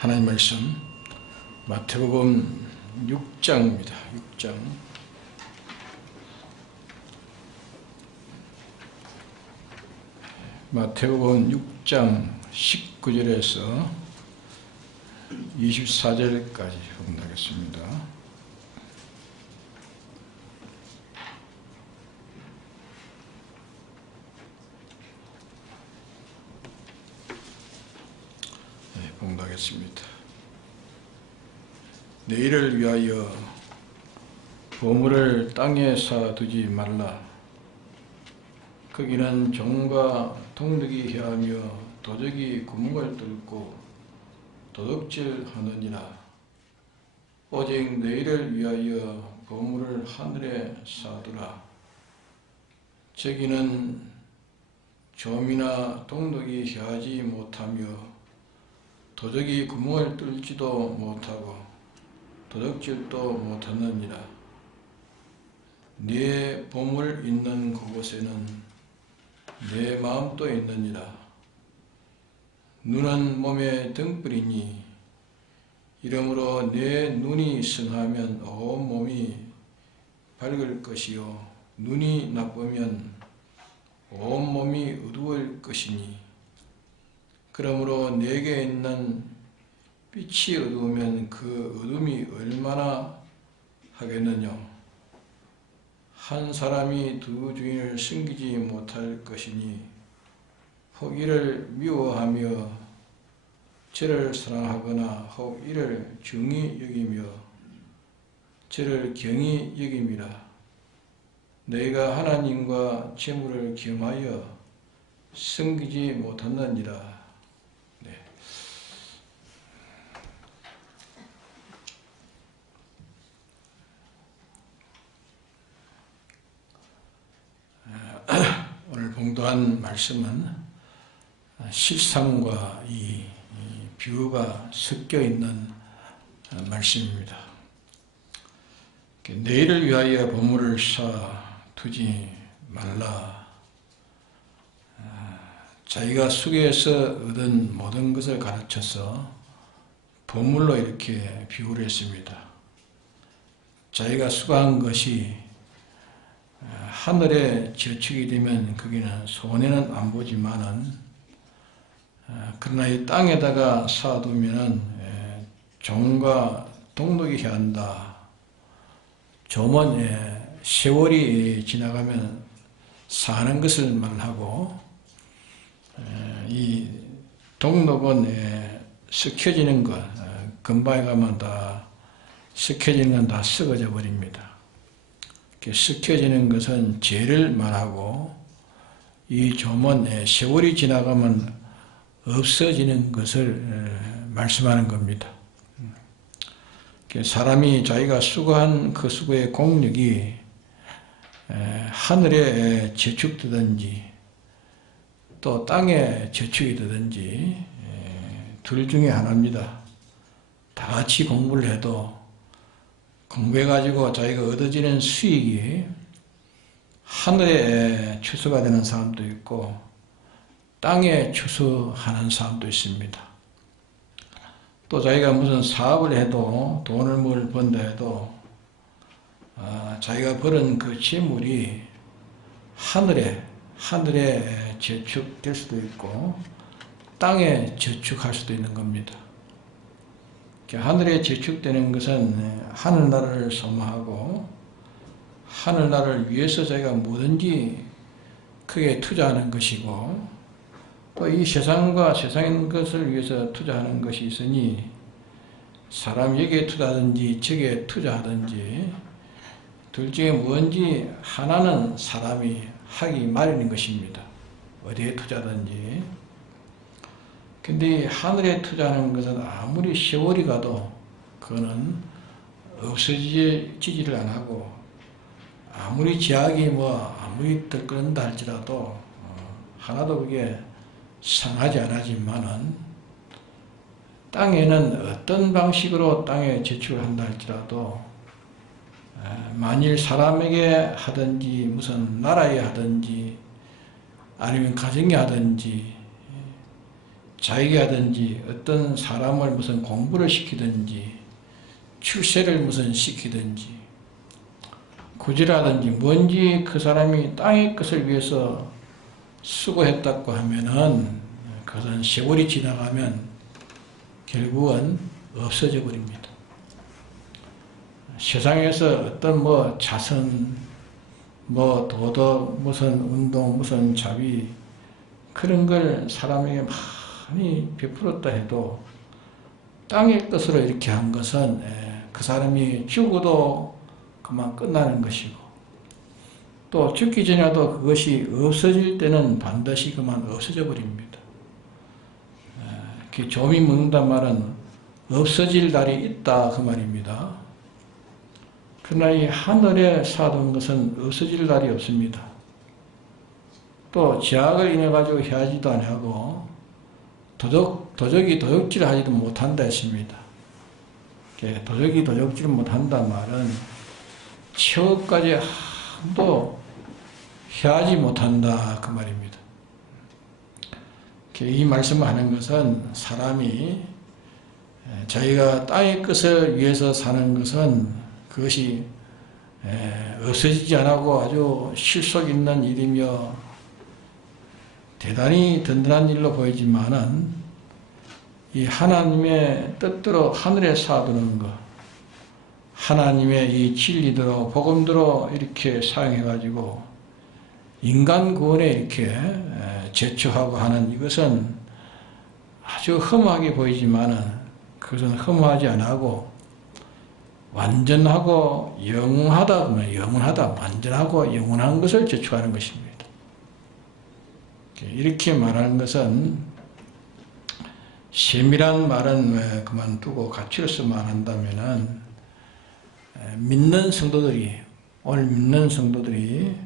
하나님 말씀 마태복음 6장입니다. 6장 마태복음 6장 19절에서 24절까지 공부하겠습니다. 공부하겠습니다. 내일을 위하여 보물을 땅에 쌓아두지 말라. 거기는 종과 동득이 해하며 도적이 구멍을 뚫고 도둑질하느니라. 오직 내일을 위하여 보물을 하늘에 쌓아두라. 저기는 좀이나 동독이 해하지 못하며 도적이 구멍을 뚫지도 못하고 도둑질도 못하느니라. 네 보물 있는 그곳에는 내 마음도 있느니라. 눈은 몸의 등불이니 이러므로 내 눈이 성하면 온 몸이 밝을 것이요 눈이 나쁘면 온 몸이 어두울 것이니 그러므로 내게 있는 빛이 어두우면 그 어둠이 얼마나 하겠느냐. 한 사람이 두 주인을 섬기지 못할 것이니 혹 이를 미워하며 저를 사랑하거나 혹 이를 중히 여기며 저를 경히 여김이라. 너희가 하나님과 재물을 겸하여 섬기지 못하느니라. 오늘 봉도한 말씀은 실상과 이 비유가 섞여 있는 말씀입니다. 내일을 위하여 보물을 쌓아두지 말라. 자기가 수고해서 얻은 모든 것을 가르쳐서 보물로 이렇게 비유를 했습니다. 자기가 수고한 것이 하늘에 저축이 되면 거기는 손해는 안 보지만은 그러나 이 땅에다가 쌓아두면은 종과 동독이 해한다. 좀은 세월이 지나가면 사는 것을 말하고 이 동독은 썩혀지는 것, 금방에 가면 다 썩혀지는 건 다 썩어져 버립니다. 썩혀지는 것은 죄를 말하고 이 좀은 세월이 지나가면 없어지는 것을 말씀하는 겁니다. 사람이 자기가 수고한 그 수고의 공력이 하늘에 저축되든지 또 땅에 저축이 되든지 둘 중에 하나입니다. 다 같이 공부를 해도 공부해가지고 자기가 얻어지는 수익이 하늘에 추수가 되는 사람도 있고 땅에 추수하는 사람도 있습니다. 또 자기가 무슨 사업을 해도 돈을 뭘 번다 해도 자기가 벌은 그 재물이 하늘에 저축될 수도 있고 땅에 저축할 수도 있는 겁니다. 하늘에 저축되는 것은 하늘나라를 소망하고 하늘나라를 위해서 자기가 뭐든지 크게 투자하는 것이고 또 이 세상과 세상의 것을 위해서 투자하는 것이 있으니 사람이 여기에 투자하든지 저기에 투자하든지 둘 중에 뭔지 하나는 사람이 하기 마련인 것입니다. 어디에 투자하든지. 근데 하늘에 투자하는 것은 아무리 세월이 가도 그거는 없어지지를 안 하고 아무리 제약이 아무리 들끓는다 할지라도 하나도 그게 상하지 않지만은 땅에는 어떤 방식으로 땅에 저축을 한다 할지라도 만일 사람에게 하든지 무슨 나라에 하든지 아니면 가정에 하든지 자에게 하든지 어떤 사람을 무슨 공부를 시키든지 출세를 무슨 시키든지 구질하든지 뭔지 그 사람이 땅의 것을 위해서 수고했다고 하면은 그것은 세월이 지나가면 결국은 없어져 버립니다. 세상에서 어떤 뭐 자선, 뭐 도덕, 무슨 운동, 무슨 자비 그런 걸 사람에게 많이 베풀었다 해도 땅의 것으로 이렇게 한 것은 그 사람이 죽어도 그만 끝나는 것이고 또 죽기 전에도 그것이 없어질 때는 반드시 그만 없어져 버립니다. 좀이 묻는단 말은 없어질 날이 있다 그 말입니다. 그러나 이 하늘에 사둔 것은 없어질 날이 없습니다. 또 제약을 인해 가지고 해하지도 아니하고 도적이 도적질 하지도 못한다 했습니다. 도적이 도적질 못한다 말은 최후까지 한도 해하지 못한다 그 말입니다. 이 말씀을 하는 것은 사람이 자기가 땅의 것을 위해서 사는 것은 그것이 없어지지 않고 아주 실속 있는 일이며 대단히 든든한 일로 보이지만은 이 하나님의 뜻대로 하늘에 쌓아두는 것, 하나님의 이 진리대로 복음대로 이렇게 사용해가지고 인간 구원에 이렇게 제초하고 하는 이것은 아주 험하게 보이지만은 그것은 험하지 않고 완전하고 영원하다 그러면 영원하다 완전하고 영원한 것을 제초하는 것입니다. 이렇게 말하는 것은 세밀한 말은 그만두고 가치로서 말한다면은 믿는 성도들이 오늘 믿는 성도들이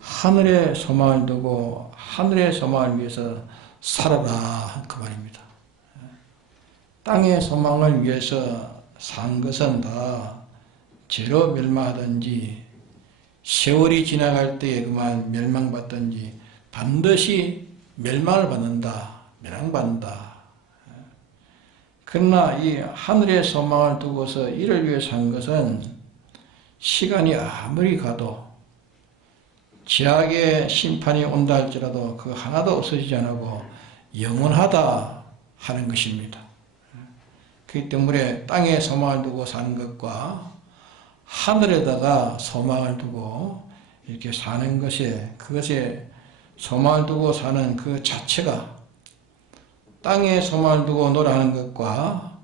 하늘의 소망을 두고 하늘의 소망을 위해서 살아라 그 말입니다. 땅의 소망을 위해서 산 것은 다 죄로 멸망하든지 세월이 지나갈 때에 그만 멸망받든지 반드시 멸망을 받는다, 멸망받는다. 그러나 이 하늘의 소망을 두고서 이를 위해 산 것은 시간이 아무리 가도 죄악의 심판이 온다 할지라도 그 하나도 없어지지 않고 영원하다 하는 것입니다. 그렇기 때문에 땅에 소망을 두고 사는 것과 하늘에다가 소망을 두고 이렇게 사는 그것에 소망을 두고 사는 그 자체가 땅에 소망을 두고 노력하는 것과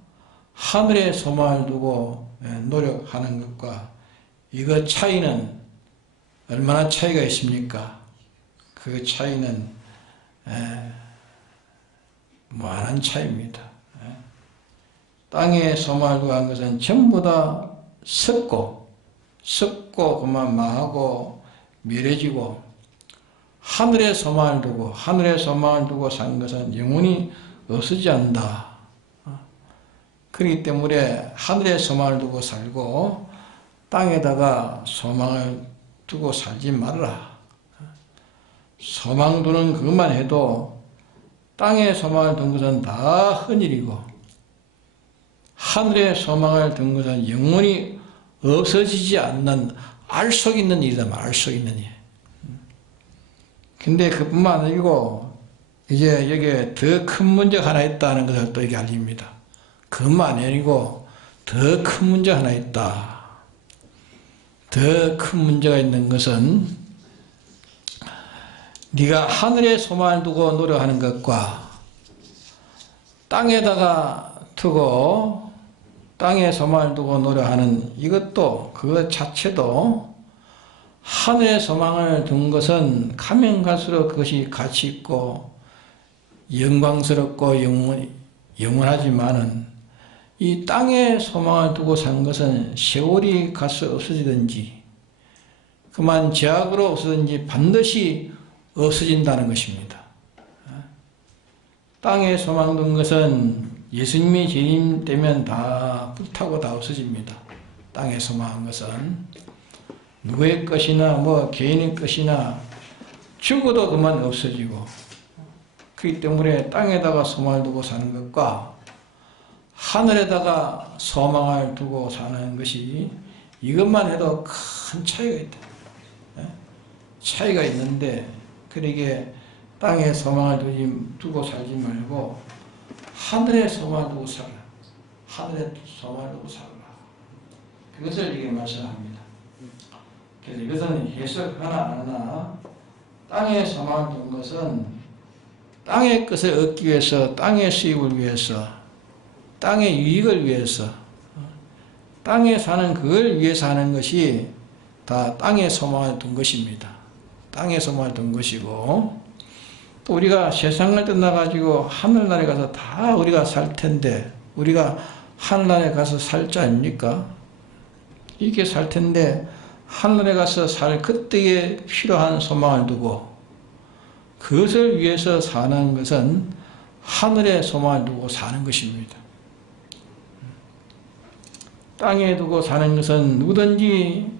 하늘에 소망을 두고 노력하는 것과 이거 차이는 얼마나 차이가 있습니까? 그 차이는 무한한 차이입니다. 땅에 소망을 두고 한 것은 전부 다 썩고 그만 망하고 멸해지고 하늘에 소망을 두고 산 것은 영원히 없어지지 않는다. 그렇기 때문에 하늘에 소망을 두고 살고 땅에다가 소망을 두고 살지 말라. 소망 두는 그것만 해도 땅에 소망을 둔 것은 다 헌일이고 하늘에 소망을 둔 것은 영원히 없어지지 않는 알 속 있는 일이다. 알 속 있는 일. 근데 그뿐만 아니고 이제 여기에 더 큰 문제가 하나 있다는 것을 또 이게 알립니다. 그것만 아니고 더 큰 문제가 하나 있다. 더 큰 문제가 있는 것은 네가 하늘에 소망을 두고 노력하는 것과 땅에다가 두고 땅에 소망을 두고 노력하는 이것도 그것 자체도 하늘에 소망을 둔 것은 가면 갈수록 그것이 가치 있고 영광스럽고 영원하지만은 이 땅에 소망을 두고 산 것은 세월이 가서 없어지든지 그만 죄악으로 없어지든지 반드시 없어진다는 것입니다. 땅에 소망 둔 것은 예수님이 재림 되면 다 불타고 다 없어집니다. 땅에 소망한 것은 누구의 것이나 뭐 개인의 것이나 죽어도 그만 없어지고 그렇기 때문에 땅에다가 소망을 두고 사는 것과 하늘에다가 소망을 두고 사는 것이 이것만 해도 큰 차이가 있다. 차이가 있는데 그러게 땅에 소망을 두고 살지 말고 하늘에 소망을 두고 살라. 하늘에 소망을 두고 살라. 그것을 이게 말씀합니다. 그래서 이것은 해석 하나 땅에 소망을 둔 것은 땅의 것을 얻기 위해서, 땅의 수입을 위해서, 땅의 유익을 위해서, 땅에 사는 그걸 위해서 하는 것이 다 땅에 소망을 둔 것입니다. 땅에 소망을 둔 것이고, 또 우리가 세상을 떠나가지고 하늘나라에 가서 다 우리가 살 텐데, 우리가 하늘나라에 가서 살지 않습니까? 이렇게 살 텐데, 하늘에 가서 살 그때에 필요한 소망을 두고, 그것을 위해서 사는 것은 하늘에 소망을 두고 사는 것입니다. 땅에 두고 사는 것은 누구든지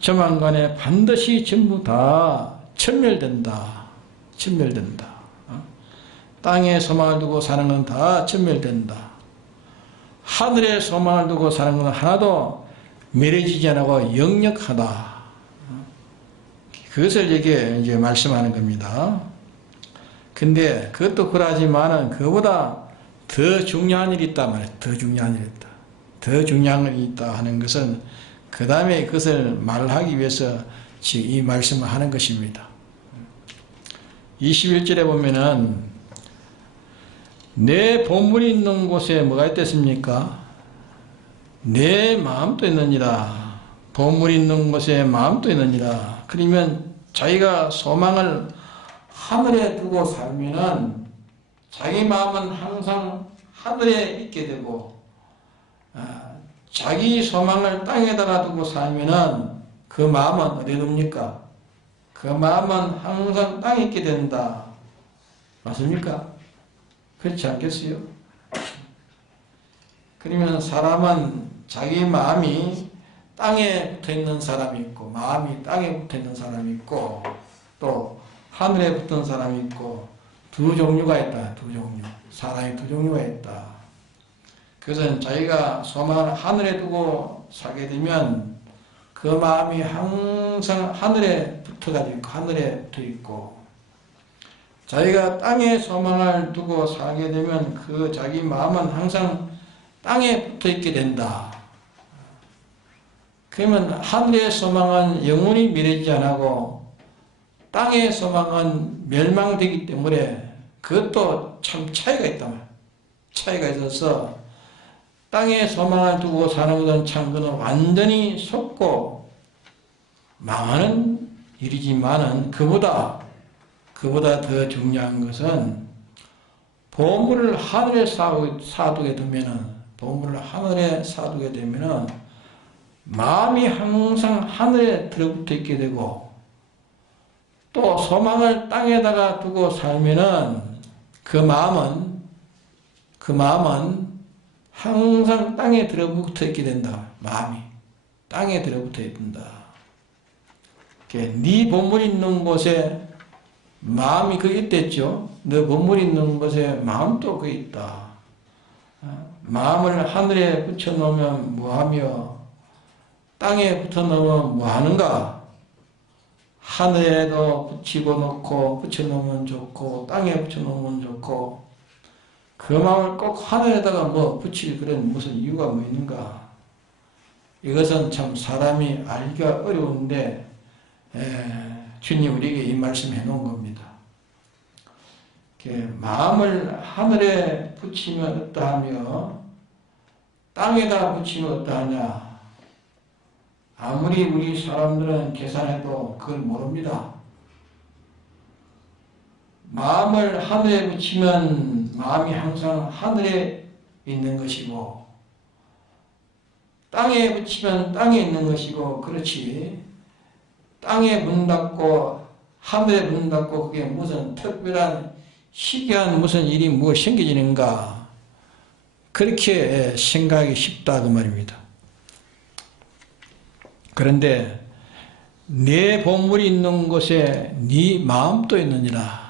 조만간에 반드시 전부 다 천멸된다. 천멸된다. 땅에 소망을 두고 사는 건 다 천멸된다. 하늘에 소망을 두고 사는 건 하나도 멸해지지 않고 역력하다. 그것을 이제 말씀하는 겁니다. 근데 그것도 그러하지만은 그보다 더 중요한 일이 있단 말이에요. 더 중요한 일이 있다. 더 중요한 일이 있다 하는 것은 그 다음에 그것을 말하기 위해서 지금 이 말씀을 하는 것입니다. 21절에 보면은 내 보물이 있는 곳에 뭐가 있겠습니까? 내 마음도 있느니라. 보물이 있는 곳에 마음도 있느니라. 그러면 자기가 소망을 하늘에 두고 살면은 자기 마음은 항상 하늘에 있게 되고, 자기 소망을 땅에다가 두고 살면은 그 마음은 어디에 둡니까? 그 마음은 항상 땅에 있게 된다. 맞습니까? 그렇지 않겠어요? 그러면 사람은 자기 마음이 땅에 붙어 있는 사람이 있고, 마음이 땅에 붙어 있는 사람이 있고, 또 하늘에 붙은 사람이 있고, 두 종류가 있다. 두 종류. 사람이 두 종류가 있다. 그것은 자기가 소망을 하늘에 두고 살게 되면 그 마음이 항상 하늘에 붙어가지고 있고, 하늘에 붙어 있고, 자기가 땅에 소망을 두고 살게 되면 그 자기 마음은 항상 땅에 붙어 있게 된다. 그러면 하늘의 소망은 영원히 멸하지 않고 땅의 소망은 멸망되기 때문에 그것도 참 차이가 있단 말이에요. 차이가 있어서 땅에 소망을 두고 사는 것은 참 그는 완전히 속고 망하는 일이지만은 그보다 더 중요한 것은 보물을 하늘에 사두게 되면은 마음이 항상 하늘에 들어붙어 있게 되고, 또 소망을 땅에다가 두고 살면은 그 마음은 항상 땅에 들어붙어 있게 된다. 마음이 땅에 들어붙어 있다. 네 보물이 있는 곳에 마음이 거기 있댔죠. 너 보물이 있는 곳에 마음도 거기 있다. 마음을 하늘에 붙여놓으면 뭐하며 땅에 붙여놓으면 뭐하는가? 하늘에도 붙여놓으면 좋고 땅에 붙여놓으면 좋고, 그 마음을 꼭 하늘에다가 붙일 그런 무슨 이유가 뭐 있는가? 이것은 참 사람이 알기가 어려운데 주님 우리에게 이 말씀 해놓은 겁니다. 마음을 하늘에 붙이면 어떠하며 땅에다 붙이면 어떠하냐? 아무리 우리 사람들은 계산해도 그걸 모릅니다. 마음을 하늘에 붙이면 마음이 항상 하늘에 있는 것이고, 땅에 붙이면 땅에 있는 것이고, 그렇지. 땅에 문 닫고 하늘에 문 닫고 그게 무슨 특별한 희귀한 무슨 일이 뭐 생기지는가, 그렇게 생각하기 쉽다 그 말입니다. 그런데 내 보물이 있는 곳에 네 마음도 있느니라.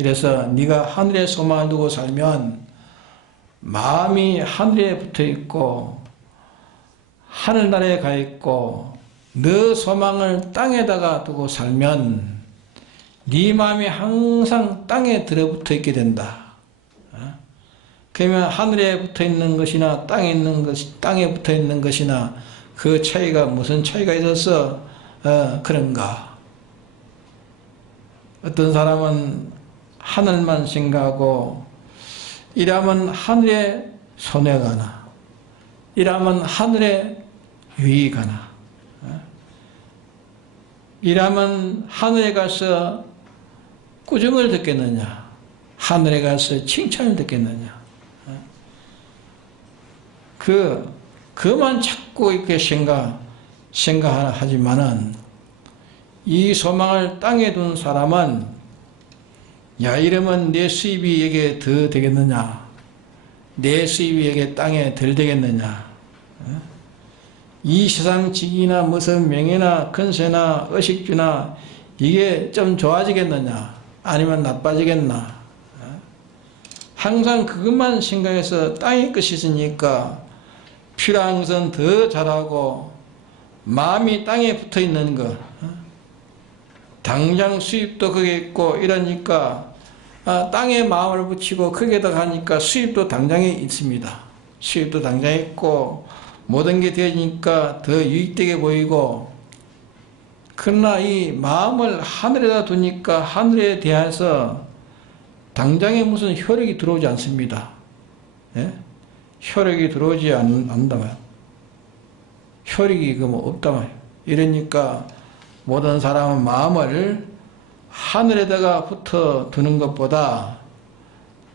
이래서 네가 하늘에 소망을 두고 살면 마음이 하늘에 붙어 있고 하늘나라에 가 있고 너 소망을 땅에다가 두고 살면 네 마음이 항상 땅에 들어붙어 있게 된다. 그러면 하늘에 붙어 있는 것이나 땅에 붙어 있는 것이나 그 차이가 무슨 차이가 있어서 그런가? 어떤 사람은 하늘만 생각하고 이러면 하늘에 손해가 나, 이러면 하늘에 유익이 나, 이러면 하늘에 가서 꾸중을 듣겠느냐, 하늘에 가서 칭찬을 듣겠느냐. 그만 자꾸 이렇게 생각하지만은 이 소망을 땅에 둔 사람은 야, 이러면 내 수입이 여기에 더 되겠느냐, 내 수입이 여기에 땅에 덜 되겠느냐, 이 세상 직이나 무슨 명예나 건세나 의식주나 이게 좀 좋아지겠느냐 아니면 나빠지겠나. 항상 그것만 생각해서 땅의 것이 있으니까 필요한 것은 더 잘하고 마음이 땅에 붙어 있는 것, 당장 수입도 거기에 있고 이러니까 땅에 마음을 붙이고 거기에다 가니까 수입도 당장에 있습니다. 수입도 당장에 있고 모든 게 되니까 더 유익되게 보이고, 그러나 이 마음을 하늘에다 두니까 하늘에 대해서 당장에 무슨 혈액이 들어오지 않습니다. 예? 혈액이 들어오지 않는다고요. 혈액이 뭐 없다고요. 이러니까 모든 사람은 마음을 하늘에다가 붙어 두는 것보다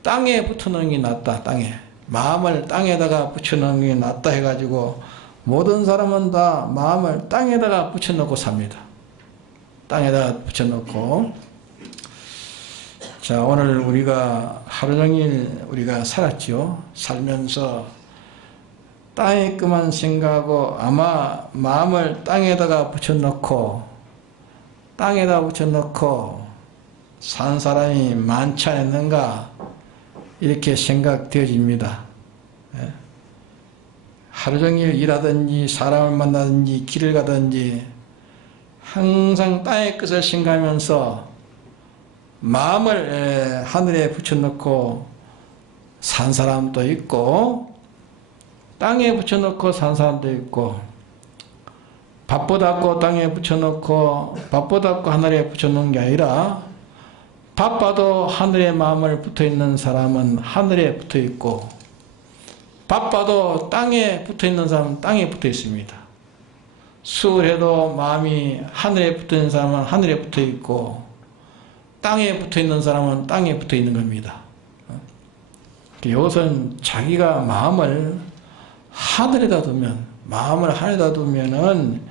땅에 붙여 놓는 게 낫다. 땅에. 마음을 땅에다가 붙여 놓는 게 낫다 해가지고 모든 사람은 다 마음을 땅에다가 붙여 놓고 삽니다. 땅에다가 붙여 놓고. 자, 오늘 우리가 하루 종일 우리가 살았죠. 살면서 땅에 것만 생각하고 아마 마음을 땅에다가 붙여놓고 산 사람이 많지 않았는가 이렇게 생각되어집니다. 하루 종일 일하든지 사람을 만나든지 길을 가든지 항상 땅의 것을 생각하면서 마음을 하늘에 붙여놓고 산 사람도 있고 땅에 붙여놓고 산 사람도 있고, 바쁘다고 땅에 붙여놓고 바쁘다고 하늘에 붙여놓은 게 아니라 바빠도 하늘에 마음을 붙어있는 사람은 하늘에 붙어있고 바빠도 땅에 붙어있는 사람은 땅에 붙어있습니다. 수월해도 마음이 하늘에 붙어있는 사람은 하늘에 붙어있고 땅에 붙어있는 사람은 땅에 붙어있는 겁니다. 이것은 자기가 마음을 하늘에다 두면은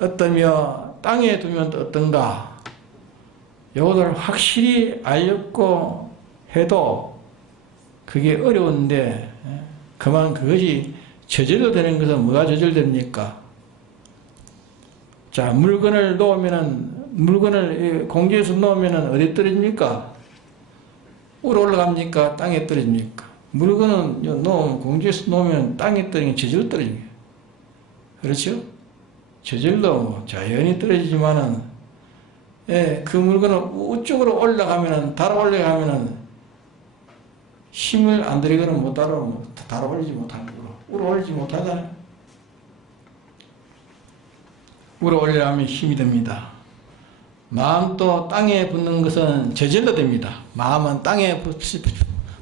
어떠며 땅에 두면 어떤가, 이것을 확실히 알려고 해도 그게 어려운데, 그만 그것이 저절로 되는 것은 뭐가 저절됩니까? 자, 물건을 공중에서 놓으면은 어디 떨어집니까? 위로 올라갑니까? 땅에 떨어집니까? 물건은 공중에서 놓으면 땅에 떨어지면 저절로 떨어집니다. 그렇죠? 저절로 자연히 떨어지지만은, 그 물건은 우쪽으로 올라가면은, 달아 올라가면은 힘을 안 들이거나 못 달아 올리지 못하는 거로. 위로 올리지 못하잖아요. 위로 올려가면 힘이 됩니다. 마음도 땅에 붙는 것은 저절로 됩니다. 마음은 땅에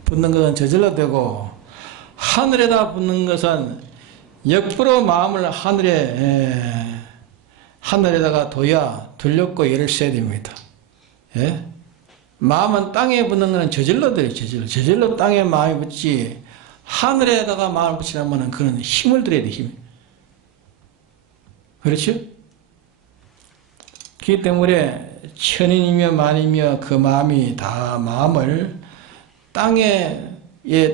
붙는 것은 저절로 되고, 하늘에다 붙는 것은 역부로 마음을 하늘에다가 둬야 들렸고 열을 써야 됩니다. 예? 마음은 땅에 붙는 것은 저절로 돼요. 저절로 땅에 마음이 붙지, 하늘에다가 마음을 붙이려면 그런 힘을 들여야 돼, 힘. 그렇죠? 그렇기 때문에 천인이며 만이며 그 마음이 다 마음을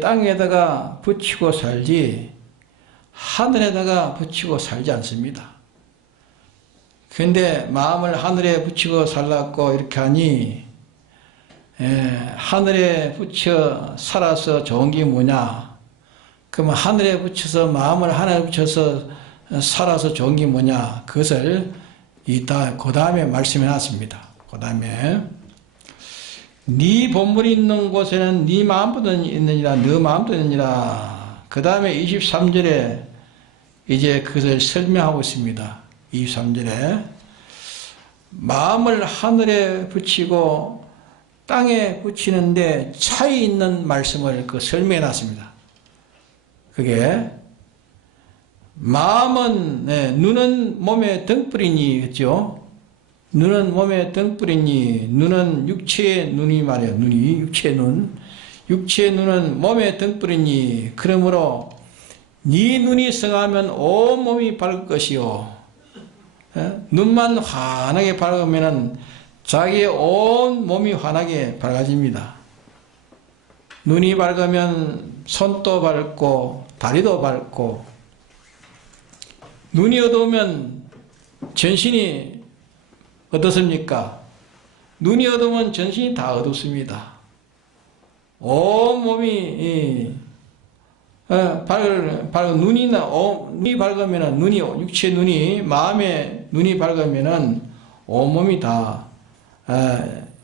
땅에다가 붙이고 살지 하늘에다가 붙이고 살지 않습니다. 그런데 마음을 하늘에 붙이고 살라고 이렇게 하니 하늘에 붙여 살아서 좋은 게 뭐냐? 그러면 하늘에 붙여서 마음을 하늘에 붙여서 살아서 좋은 게 뭐냐? 그것을 그 다음에 말씀해 놨습니다. 그 다음에 네 본물이 있는 곳에는 네 마음도 있느니라, 네 마음도 있느니라. 그 다음에 23절에 이제 그것을 설명하고 있습니다. 23절에 마음을 하늘에 붙이고 땅에 붙이는데 차이 있는 말씀을 설명해 놨습니다. 그게 마음은 눈은 몸의 등불이니 했죠. 눈은 몸의 등불이니 눈은 육체의 눈이 말이에요. 눈이 육체의 눈. 육체의 눈은 몸의 등불이니 그러므로 네 눈이 성하면 온 몸이 밝을 것이요. 눈만 환하게 밝으면 자기의 온 몸이 환하게 밝아집니다. 눈이 밝으면 손도 밝고 다리도 밝고 눈이 어두우면 전신이 어떻습니까? 눈이 어두우면 전신이 다 어둡습니다. 온 몸이 눈이 밝으면 눈이 육체 눈이 마음의 눈이 밝으면은 온몸이 다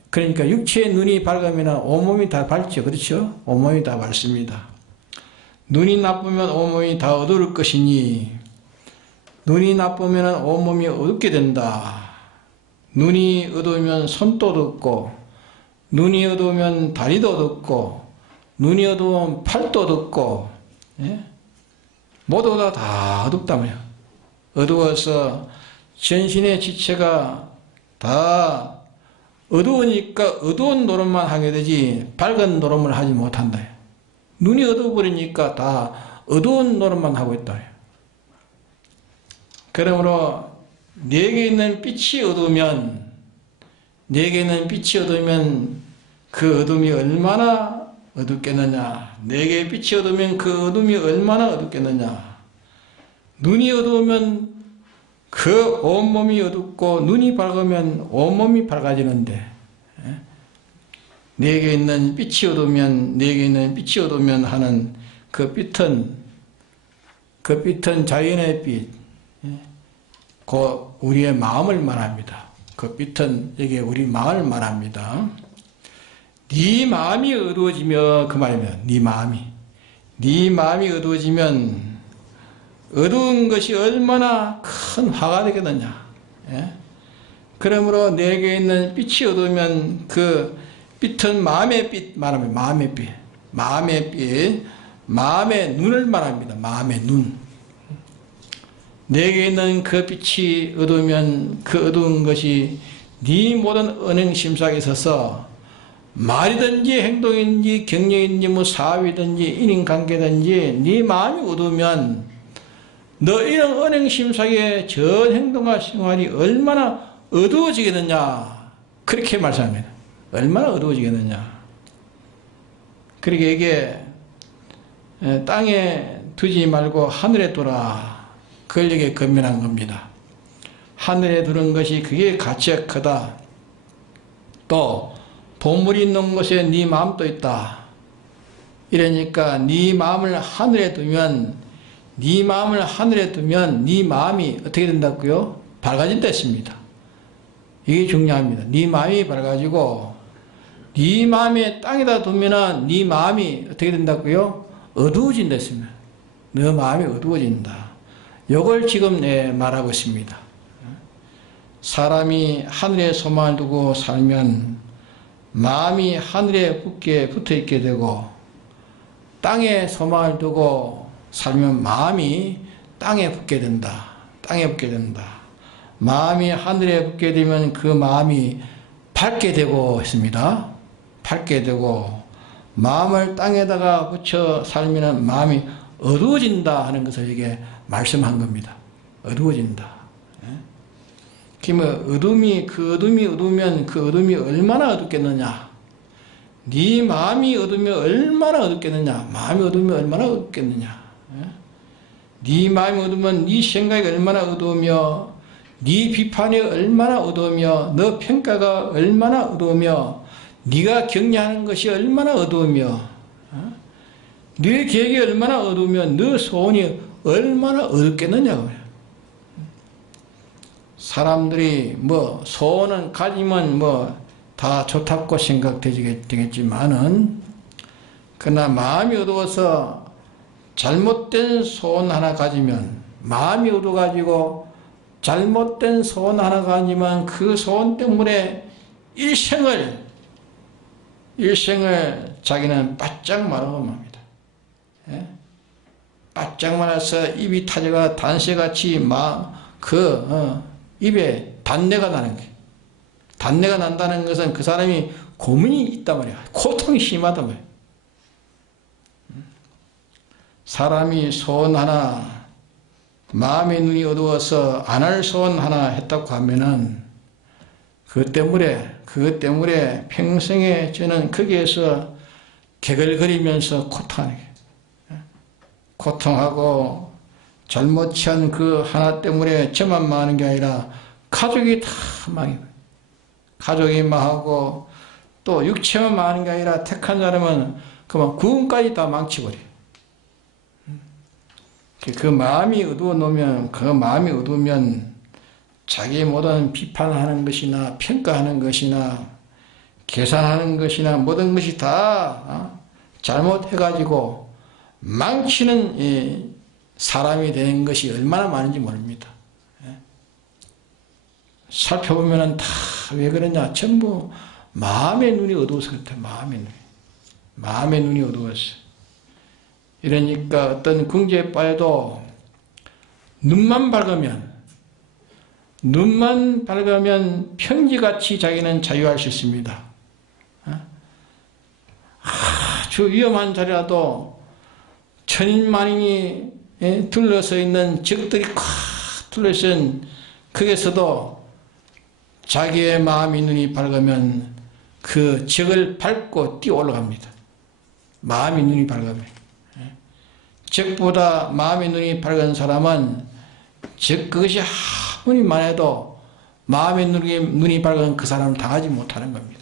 그러니까 육체의 눈이 밝으면 온몸이 다 밝죠. 그렇죠? 온몸이 다 밝습니다. 눈이 나쁘면 온몸이 다 어두울 것이니 눈이 나쁘면 온몸이 어둡게 된다. 눈이 어두우면 손도 어둡고 눈이 어두우면 다리도 어둡고 눈이 어두우면 팔도 어둡고 모두가 다 어둡다며요. 어두워서 전신의 지체가 다 어두우니까 어두운 노릇만 하게 되지 밝은 노릇을 하지 못한다. 눈이 어두워버리니까 다 어두운 노릇만 하고 있다. 그러므로 내게 있는 빛이 어두우면 그 어둠이 얼마나 어둡겠느냐. 내게 빛이 어두우면 그 어둠이 얼마나 어둡겠느냐. 눈이 어두우면 그 온몸이 어둡고 눈이 밝으면 온몸이 밝아지는데 내게 있는 빛이 어두우면 하는 그 빛은 자연의 빛, 그 우리의 마음을 말합니다. 그 빛은 여기 우리 마음을 말합니다. 네 마음이 어두워지며 그 말이면 네 마음이 어두워지면 어두운 것이 얼마나 큰 화가 되겠느냐. 그러므로 내게 있는 빛이 어두우면 그 빛은 마음의 빛 말하면 마음의 눈을 말합니다. 마음의 눈. 내게 있는 그 빛이 어두우면 그 어두운 것이 네 모든 언행심사에 있어서 말이든지 행동이든지 경력이든지 뭐 사업이든지 인인관계든지 네 마음이 어두우면 너 이런 언행심사의 전 행동과 생활이 얼마나 어두워지겠느냐. 그렇게 말씀합니다. 얼마나 어두워지겠느냐. 그러니까 이게 땅에 두지 말고 하늘에 두라. 그걸 여기에 건면한 겁니다. 하늘에 두는 것이 그게 가치가 크다. 또 보물이 있는 곳에 네 마음도 있다. 이러니까 네 마음을 하늘에 두면 네 마음이 어떻게 된다고요? 밝아진다 했습니다. 이게 중요합니다. 네 마음이 밝아지고 네 마음에 땅에다 두면은 네 마음이 어떻게 된다고요? 어두워진다 했습니다. 너 마음이 어두워진다. 이걸 지금 말하고 있습니다. 사람이 하늘에 소망을 두고 살면 마음이 하늘에 붙어 있게 되고 땅에 소망을 두고 살면 마음이 땅에 붙게 된다. 마음이 하늘에 붙게 되면 그 마음이 밝게 되고 했습니다. 밝게 되고 마음을 땅에다가 붙여 살면 마음이 어두워진다 하는 것을 이게 말씀한 겁니다. 어두워진다. 그러면 어둠이 어두우면 그 어둠이 얼마나 어둡겠느냐. 네 마음이 어두우면 얼마나 어둡겠느냐. 마음이 어두우면 얼마나 어둡겠느냐. 네 마음이 어두우면 네 생각이 얼마나 어두우며 네 비판이 얼마나 어두우며 너 평가가 얼마나 어두우며 네가 격려하는 것이 얼마나 어두우며 네 계획이 얼마나 어두우면 너 소원이 얼마나 어둡겠느냐고. 사람들이 뭐 소원은 가지면 뭐 다 좋다고 생각되겠지만은 그러나 마음이 어두워서 잘못된 소원 하나 가지면 마음이 어두워가지고 잘못된 소원 하나 가지면 그 소원 때문에 일생을 자기는 바짝 말아먹는 겁니다. 예? 바짝 말아서 입이 타져가 단새같이 입에 단내가 나는 거예요. 단내가 난다는 것은 그 사람이 고민이 있단 말이야. 고통이 심하단 말이야. 사람이 소원 하나, 마음의 눈이 어두워서 안 할 소원 하나 했다고 하면은 그것 때문에 평생에 저는 거기에서 개걸거리면서 고통하는 거예요. 고통하고 잘못 취한 그 하나 때문에 저만 망하는 게 아니라 가족이 다 망해요. 가족이 망하고 또 육체만 망하는 게 아니라 택한 사람은 그만 구원까지 다 망치버려요. 그 마음이 어두우면 자기 모든 비판하는 것이나 평가하는 것이나 계산하는 것이나 모든 것이 다 잘못해가지고 망치는 사람이 되는 것이 얼마나 많은지 모릅니다. 살펴보면 다 왜 그러냐, 전부 마음의 눈이 어두워서 그렇다. 마음의 눈이 어두워서. 이러니까 어떤 궁지에 빠져도 눈만 밝으면 평지같이 자기는 자유할 수 있습니다. 아주 위험한 자리라도 천인만인이 둘러서 있는 적들이 꽉 둘러서 있는 거기에서도 자기의 마음의 눈이 밝으면 그 적을 밟고 뛰어 올라갑니다. 마음의 눈이 밝으면. 적보다 마음의 눈이 밝은 사람은 그것이 아무리 많아도 마음의 눈이 밝은 그 사람은 당하지 못하는 겁니다.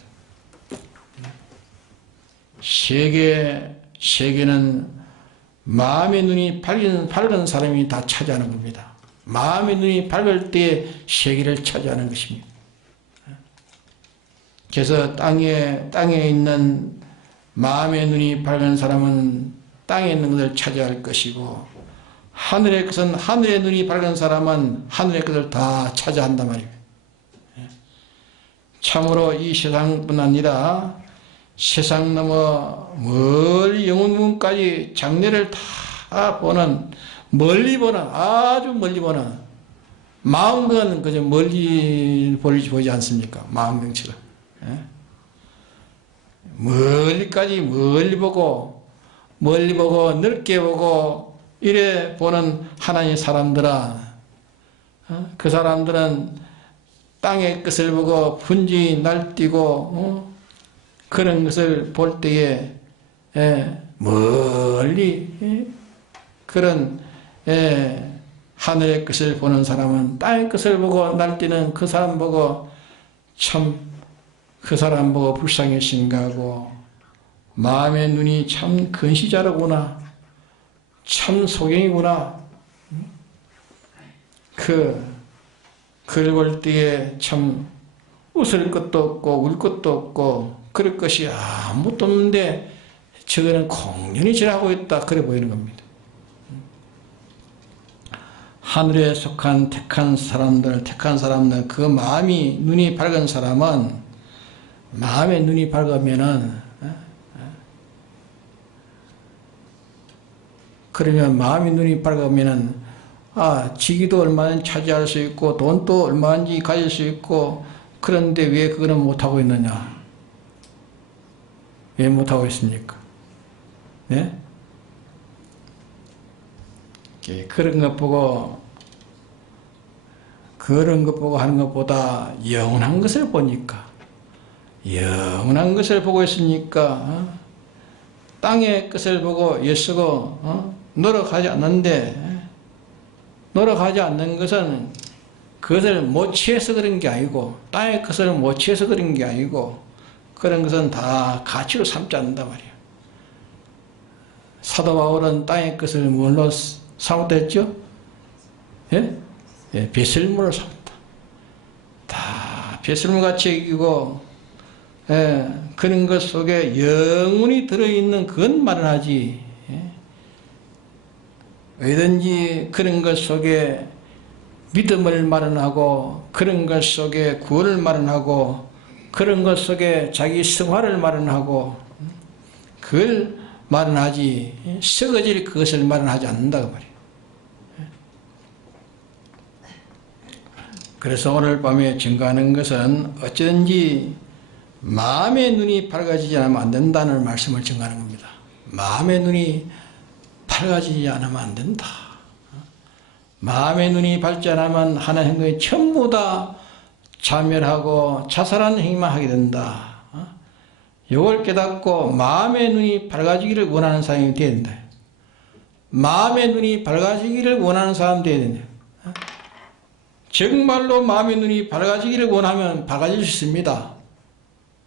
세계는 마음의 눈이 밝은 사람이 다 차지하는 겁니다. 마음의 눈이 밝을 때 세계를 차지하는 것입니다. 그래서 땅에 있는 마음의 눈이 밝은 사람은 땅에 있는 것을 차지할 것이고, 하늘의 것은 하늘의 눈이 밝은 사람은 하늘의 것을 다 차지한단 말이에요. 참으로 이 세상뿐 아니라 세상 넘어 멀리 영혼문까지 장래를 다 보는, 아주 멀리 보는, 마음은 그저 멀리 보지 않습니까? 마음병처럼. 멀리 보고 넓게 보고 이래 보는 하나님의 사람들은 그 사람들은 땅의 것을 보고 분지 날뛰고 그런 것을 볼 때에 멀리 그런 하늘의 것을 보는 사람은 땅의 것을 보고 날뛰는 그 사람 보고 참 그 사람 보고 불쌍히 생각하고 마음의 눈이 참 근시자라구나, 참 소경이구나. 그를 볼 때에 참 웃을 것도 없고 울 것도 없고 그럴 것이 아무것도 없는데 저거는 공연히 지나고 있다, 그래 보이는 겁니다. 하늘에 속한 택한 사람들 그 마음이 눈이 밝은 사람은 마음의 눈이 밝으면은 그러면 마음의 눈이 밝으면은 지기도 얼마나 차지할 수 있고 돈도 얼마든지 가질 수 있고 그런데 왜 그거는 못하고 있느냐? 왜 못하고 있습니까? 네? 그런 것 보고 하는 것보다 영원한 것을 보니까, 영원한 것을 보고 있으니까 땅의 것을 보고 애쓰고 노력하지 않는 것은 그것을 못 취해서 그런 게 아니고 땅의 것을 못 취해서 그런 게 아니고 그런 것은 다 가치로 삼지 않는단 말이에요. 사도 바울은 땅의 것을 뭘로 삼았다 했죠? 예? 예, 배설물을 삼았다. 다 배설물같이 여기고, 예, 그런 것 속에 영혼이 들어있는 그것만을 하지, 예? 왜든지 그런 것 속에 믿음을 마련하고, 그런 것 속에 구원을 마련하고, 그런 것 속에 자기 성화를 마련하고, 그걸 마련하지, 썩어질 그것을 마련하지 않는다고 말이에요. 그래서 오늘 밤에 증거하는 것은 어쩌든지 마음의 눈이 밝아지지 않으면 안 된다는 말씀을 증거하는 겁니다. 마음의 눈이 밝아지지 않으면 안 된다. 마음의 눈이 밝지 않으면 하는 행동이 전부 다 자멸하고 자살하는 행위만 하게 된다. 이걸 깨닫고 마음의 눈이 밝아지기를 원하는 사람이 되어야 된다. 마음의 눈이 밝아지기를 원하는 사람이 되어야 된다. 정말로 마음의 눈이 밝아지기를 원하면 밝아질 수 있습니다.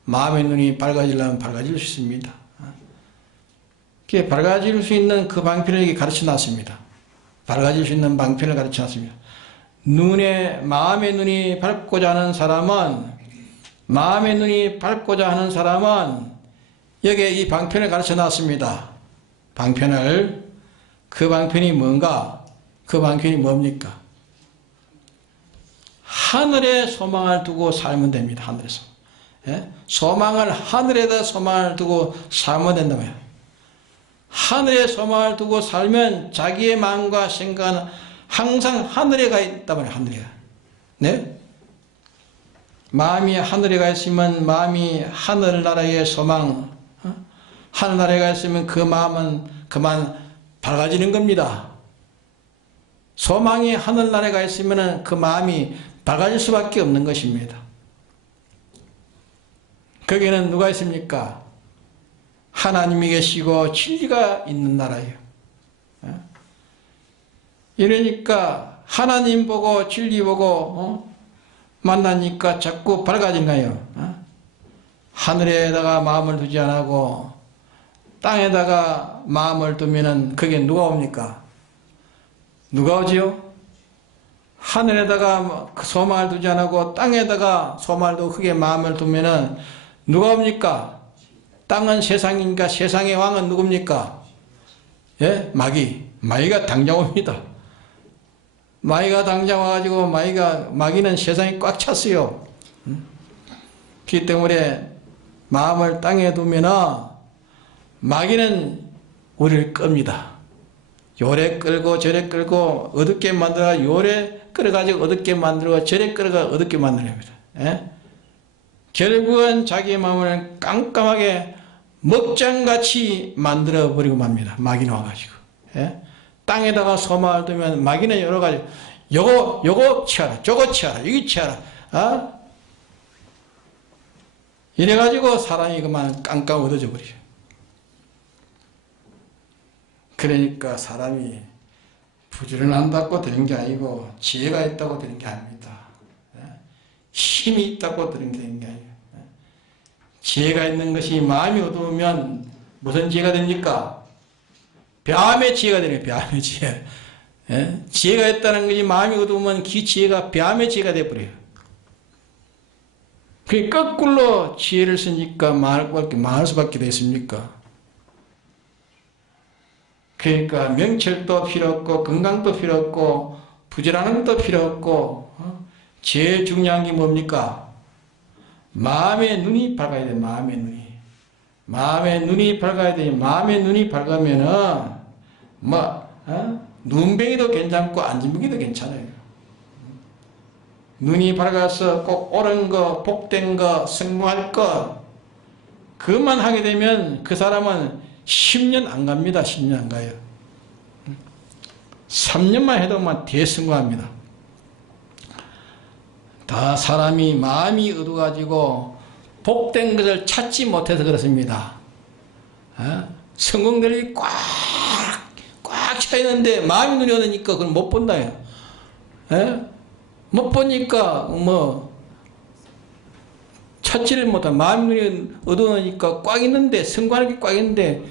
마음의 눈이 밝아지려면 밝아질 수 있습니다. 밝아질 수 있는 그 방편을 가르쳐 놨습니다. 밝아질 수 있는 방편을 가르쳐 놨습니다. 마음의 눈이 밝고자 하는 사람은, 여기에 이 방편을 가르쳐 놨습니다. 그 방편이 뭔가? 그 방편이 뭡니까? 하늘에 소망을 두고 살면 됩니다. 하늘에서. 예? 하늘에다 소망을 두고 살면 된다고 해요. 하늘에 소망을 두고 살면 자기의 마음과 생각은 항상 하늘에 가 있단 말이에요. 하늘에. 네? 마음이 하늘에 가 있으면 마음이 하늘나라의 소망, 하늘나라에 가 있으면 그 마음은 그만 밝아지는 겁니다. 소망이 하늘나라에 가 있으면 그 마음이 밝아질 수밖에 없는 것입니다. 거기에는 누가 있습니까? 하나님이 계시고 진리가 있는 나라예요. 이러니까 하나님 보고 진리 보고 만나니까 자꾸 밝아진가요? 하늘에다가 마음을 두지 않고 땅에다가 마음을 두면은 그게 누가 옵니까? 누가 오지요? 하늘에다가 소망을 두지 않고 땅에다가 소망을 두고 크게 마음을 두면은 누가 옵니까? 땅은 세상이니까 세상의 왕은 누굽니까? 예? 마귀가 당장 옵니다. 마귀가 당장 와가지고 마귀는 세상이 꽉 찼어요. 그렇기 때문에 마음을 땅에 두면은 마귀는 우리를 끕니다. 요래 끌고 저래 끌고 어둡게 만들어 요래 끌어가지고 어둡게 만들고 저래 끌어가 어둡게 만들어냅니다. 예? 결국은 자기의 마음을 깜깜하게 먹장같이 만들어버리고 맙니다. 마귀는 와가지고. 예? 땅에다가 소망을 두면 마귀는 여러가지 요거 치워라 저거 치워라 여기 치워라 이래가지고 사람이 그만 깜깜 어두워져 버리죠. 그러니까 사람이 부지런한다고 되는 게 아니고 지혜가 있다고 되는 게 아닙니다. 힘이 있다고 되는 게 아니에요. 지혜가 있는 것이 마음이 어두우면 무슨 지혜가 됩니까? 뱀의 지혜가 되네요. 뱀의 지혜. 지혜가 있다는 것이 마음이 어두우면 그 지혜가 뱀의 지혜가 되어버려요. 그게 거꾸로 지혜를 쓰니까 망할 수밖에 되겠습니까? 그러니까 명철도 필요 없고 건강도 필요 없고 부지런한 것도 필요 없고 제일 중요한 게 뭡니까? 마음의 눈이 밝아야 돼. 마음의 눈이 밝아야 돼. 마음의 눈이 밝으면은 눈뱅이도 괜찮고 안진뱅이도 괜찮아요. 눈이 밝아서 꼭 옳은 거, 복된 거, 성공할 거 그것만 하게 되면 그 사람은 10년 안 갑니다. 10년 안 가요. 3년만 해도 대성공합니다. 다 사람이 마음이 어두워가지고 복된 것을 찾지 못해서 그렇습니다. 성공들이 꽉 차있는데 마음이 눈이 어두우니까 그걸 못 본다요. 못 보니까 찾지를 못한 마음의 눈이 어두우니까 꽉 있는데 성관이 꽉 있는데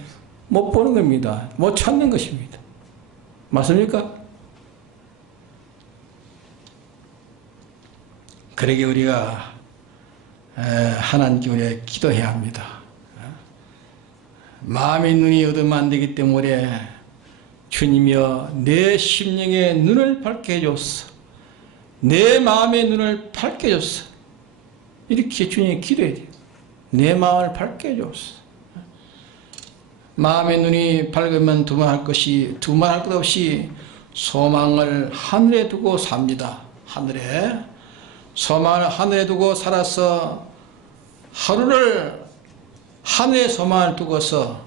못 보는 겁니다. 못 찾는 것입니다. 맞습니까? 그러게 우리가 하나님께 우리가 기도해야 합니다. 마음의 눈이 어두우면 안 되기 때문에 주님이여 내 심령의 눈을 밝게 해줬어. 내 마음의 눈을 밝게 해줬어. 이렇게 주님이 기도해야 돼요. 내 마음을 밝게 해줬어. 마음의 눈이 밝으면 두말할 것 없이 소망을 하늘에 두고 삽니다. 소망을 하늘에 두고 살아서 하루를 하늘에 소망을 두고서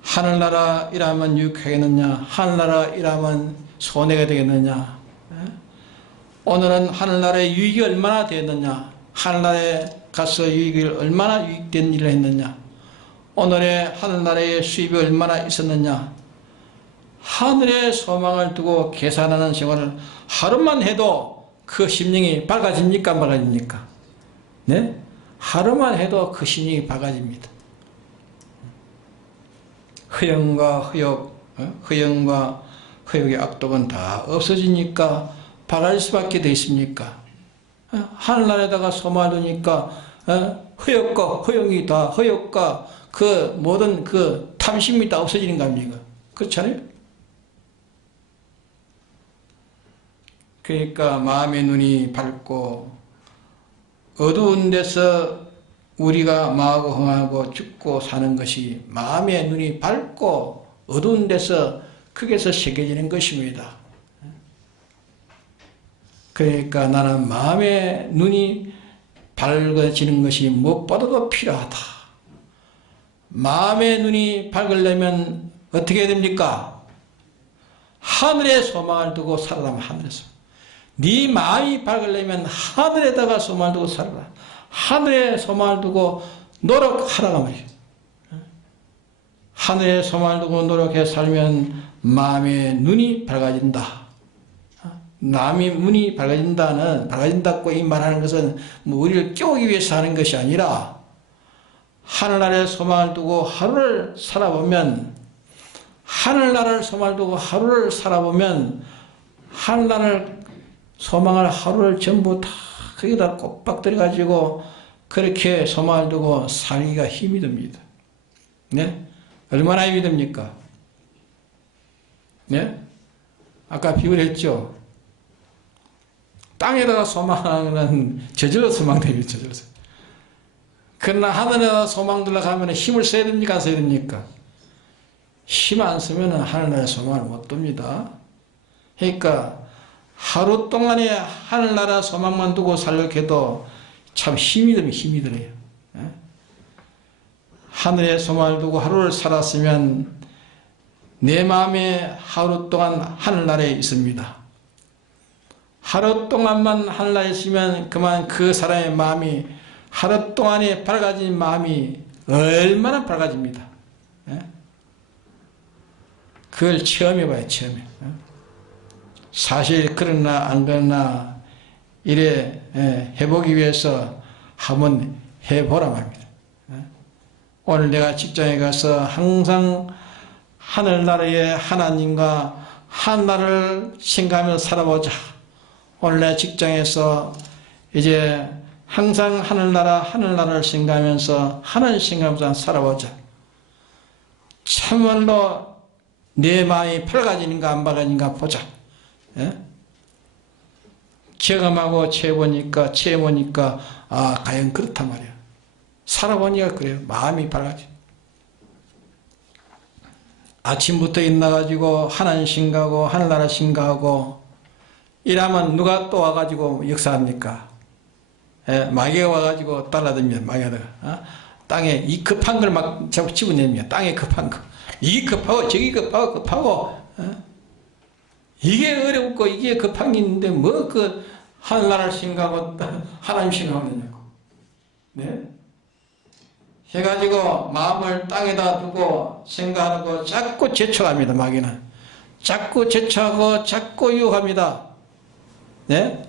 하늘나라 일하면 유익하겠느냐, 하늘나라 일하면 손해가 되겠느냐, 오늘은 하늘나라의 유익이 얼마나 되었느냐, 하늘나라에 가서 유익을 얼마나 유익된 일을 했느냐, 오늘의 하늘나라의 수입이 얼마나 있었느냐, 하늘에 소망을 두고 계산하는 생활을 하루만 해도 그 심령이 밝아집니까? 안 밝아집니까? 네? 하루만 해도 그 심령이 밝아집니다. 허영과 허욕의 악독은 다 없어지니까 밝아질 수밖에 돼 있습니까? 하늘나라에다가 소망을 두니까 허욕과 허영이 다 허욕과 그 모든 그 탐심이 다 없어지는 거 아닙니까? 그렇잖아요? 그러니까 마음의 눈이 밝고 어두운 데서 우리가 마하고 흥하고 죽고 사는 것이 마음의 눈이 밝고 어두운 데서 거기서 새겨지는 것입니다. 그러니까 나는 마음의 눈이 밝아지는 것이 무엇보다도 필요하다. 마음의 눈이 밝으려면 어떻게 해야 됩니까? 하늘에 소망을 두고 살아라. 하늘에서. 네 마음이 밝으려면 하늘에다가 소망을 두고 살아라. 하늘에 소망을 두고 노력하라가 말이에요. 하늘에 소망을 두고 노력해 살면 마음의 눈이 밝아진다. 마음의 눈이 밝아진다고 이 말하는 것은 우리를 깨우기 위해서 하는 것이 아니라 하늘나라에 소망을 두고 하루를 살아보면 하늘나라를 소망을 두고 하루를 살아보면 하늘나라를 소망을 하루를 전부 다 거기다 꼬박 들어가지고 그렇게 소망을 두고 살기가 힘이 듭니다. 네? 얼마나 힘이 듭니까? 네? 아까 비유를 했죠? 땅에다가 소망은 저절로 소망됩니다. 저절로. 그러나 하늘에다가 소망 들어가면 힘을 써야 됩니까? 안 써야 됩니까? 힘 안 쓰면 하늘나라에 소망을 못 둡니다. 그러니까 하루 동안에 하늘나라 소망만 두고 살려고 해도 참 힘이 들어요. 하늘에 소망을 두고 하루를 살았으면 내 마음에 하루 동안 하늘나라에 있습니다. 하루 동안만 하늘나라에 있으면 그만 그 사람의 마음이 하루 동안에 밝아진 마음이 얼마나 밝아집니다. 그걸 체험해봐요. 체험해. 사실 그러나 안 그러나 이래 해보기 위해서 한번 해보라 말입니다. 오늘 내가 직장에 가서 항상 하늘나라의 하나님과 하늘나라를 생각하면서 살아보자. 오늘 내 직장에서 이제 항상 하늘나라를 생각하면서 하나님 생각하면서 살아보자. 참말로 내 마음이 밝아지는가 안 밝아지는가 보자. 경험하고 체해보니까 과연 그렇단 말이야. 살아보니까 그래요. 마음이 밝아져. 아침부터 일어나가지고 하나님 생각하고 하늘나라 생각하고 이러면 누가 또 와가지고 역사합니까? 마귀가 와가지고 따라듭니다. 마귀가 땅에 이 급한 걸 막 자꾸 집어냅니다. 땅에 급한 거. 이게 급하고 저기 급하고 이게 어렵고 이게 급한 게 있는데 뭐 그 하늘나라를 생각하고 하나님 생각하느냐고. 네? 해가지고 마음을 땅에다 두고 생각하고 자꾸 제쳐갑니다. 마귀는. 자꾸 제쳐하고 자꾸 유혹합니다. 네?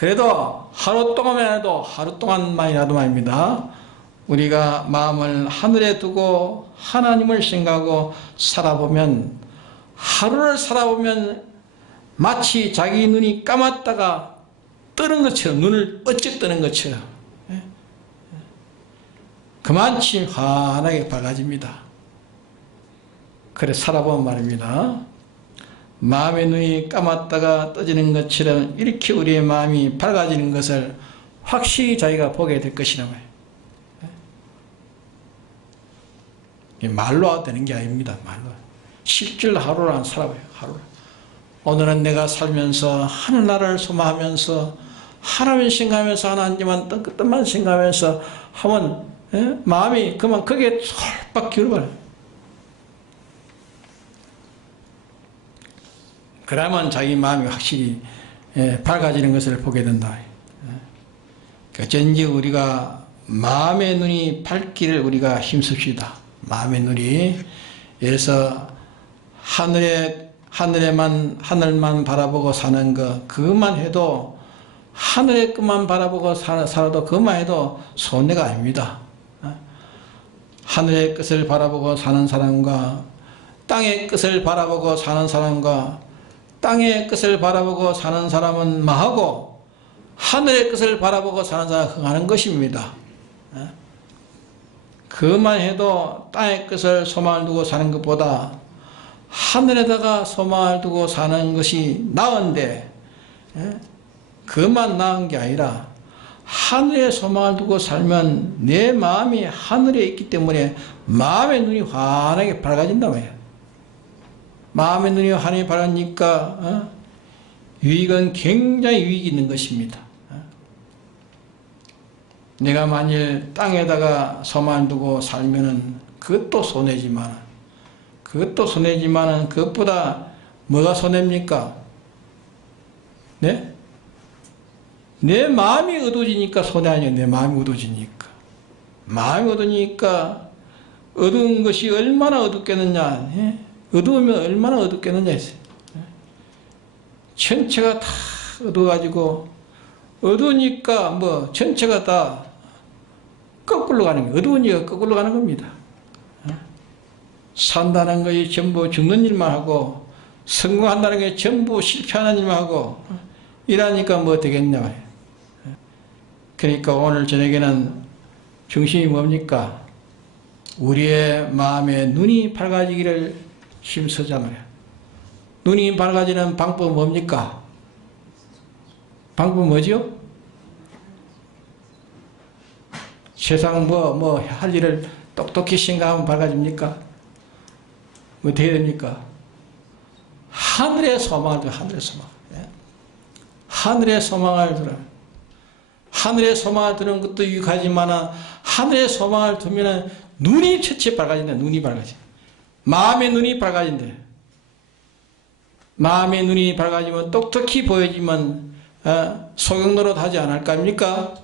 그래도 하루 동안이라도, 하루 동안만이라도 말입니다. 우리가 마음을 하늘에 두고 하나님을 생각하고 살아보면, 하루를 살아보면 마치 자기 눈이 감았다가 뜨는 것처럼, 눈을 어찌 뜨는 것처럼 그만치 환하게 밝아집니다. 그래 살아보면 말입니다. 마음의 눈이 감았다가 떠지는 것처럼 이렇게 우리의 마음이 밝아지는 것을 확실히 자기가 보게 될 것이라고 해요. 말로 되는 게 아닙니다. 말로. 실질 하루를 안 살아봐요. 하루를. 오늘은 내가 살면서 하늘나라를 소망하면서 하나님을 생각하면서 하나님만 뜻만 생각하면서 하면 마음이 그만 거기에 솔박 기울어요. 그러면 자기 마음이 확실히 밝아지는 것을 보게 된다. 어쩐지 우리가 마음의 눈이 밝기를 우리가 힘씁시다. 마음의 눈이. 그래서 하늘만 바라보고 사는 것, 그것만 해도, 하늘의 끝만 바라보고 살아도 그것만 해도 손해가 아닙니다. 하늘의 끝을 바라보고 사는 사람과 땅의 끝을 바라보고 사는 사람과 땅의 끝을 바라보고 사는 사람은 뭐하고 하늘의 끝을 바라보고 사는 사람은 흥하는 것입니다. 그것만 해도 땅의 끝을 소망을 두고 사는 것보다 하늘에다가 소망을 두고 사는 것이 나은데, 그것만 나은 게 아니라 하늘에 소망을 두고 살면 내 마음이 하늘에 있기 때문에 마음의 눈이 환하게 밝아진단 말이야. 마음의 눈이 환하게 밝으니까 유익은 굉장히 유익이 있는 것입니다. 내가 만일 땅에다가 소망을 두고 살면은 그것도 손해지만 그것보다 뭐가 손해입니까? 네? 내 마음이 어두워지니까 손해 아니에요. 내 마음이 어두워지니까. 마음이 어두우니까 어두운 것이 얼마나 어둡겠느냐. 어두우면 얼마나 어둡겠느냐 했어요. 전체가 다 어두워가지고, 어두우니까 뭐 전체가 다 거꾸로 가는 거예요. 어두우니까 거꾸로 가는 겁니다. 산다는 것이 전부 죽는 일만 하고, 성공한다는 게 전부 실패하는 일만 하고, 이러니까 뭐 되겠냐 말이에요. 그러니까 오늘 저녁에는 중심이 뭡니까? 우리의 마음에 눈이 밝아지기를 힘쓰자 말이야. 눈이 밝아지는 방법은 뭡니까? 방법은 뭐죠? 세상 할 일을 똑똑히 생각하면 밝아집니까? 뭐 돼야 됩니까? 하늘의 소망을 들어, 하늘의 소망. 하늘의 소망을 들어. 하늘의 소망을 두는 것도 유익하지만 하늘의 소망을 두면 눈이 첫째 밝아진다. 눈이 밝아진다. 마음의 눈이 밝아진대. 마음의 눈이 밝아지면 똑똑히 보여지면 소경노릇 하지 않을 거 아닙니까?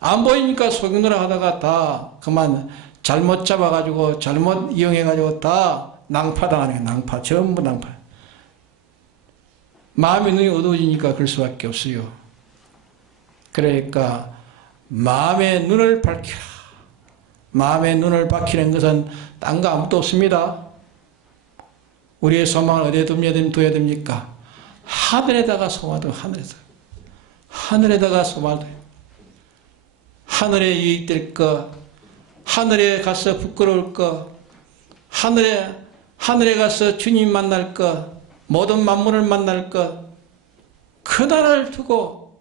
안 보이니까 소경노릇 하다가 다 그만 잘못 잡아가지고 잘못 이용해가지고 다 낭파당하는 거예요. 낭파. 전부 낭파. 마음의 눈이 어두워지니까 그럴 수밖에 없어요. 그러니까 마음의 눈을 밝혀라. 마음의 눈을 밝히는 것은 딴 거 아무것도 없습니다. 우리의 소망을 어디에 둬야 됩니까? 하늘에다가 소망을 둬. 하늘에다가 소망을 둬. 하늘에 유익될 거, 하늘에 가서 부끄러울 거, 하늘에 가서 주님 만날 거, 모든 만물을 만날 것, 그날을 두고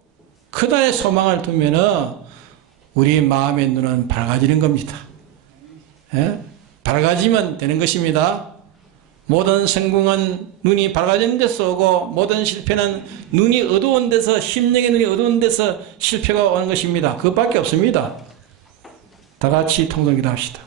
그날의 소망을 두면은 우리 마음의 눈은 밝아지는 겁니다. 밝아지면 되는 것입니다. 모든 성공은 눈이 밝아지는 데서 오고, 모든 실패는 눈이 어두운 데서, 심령의 눈이 어두운 데서 실패가 오는 것입니다. 그것밖에 없습니다. 다 같이 통성기도 합시다.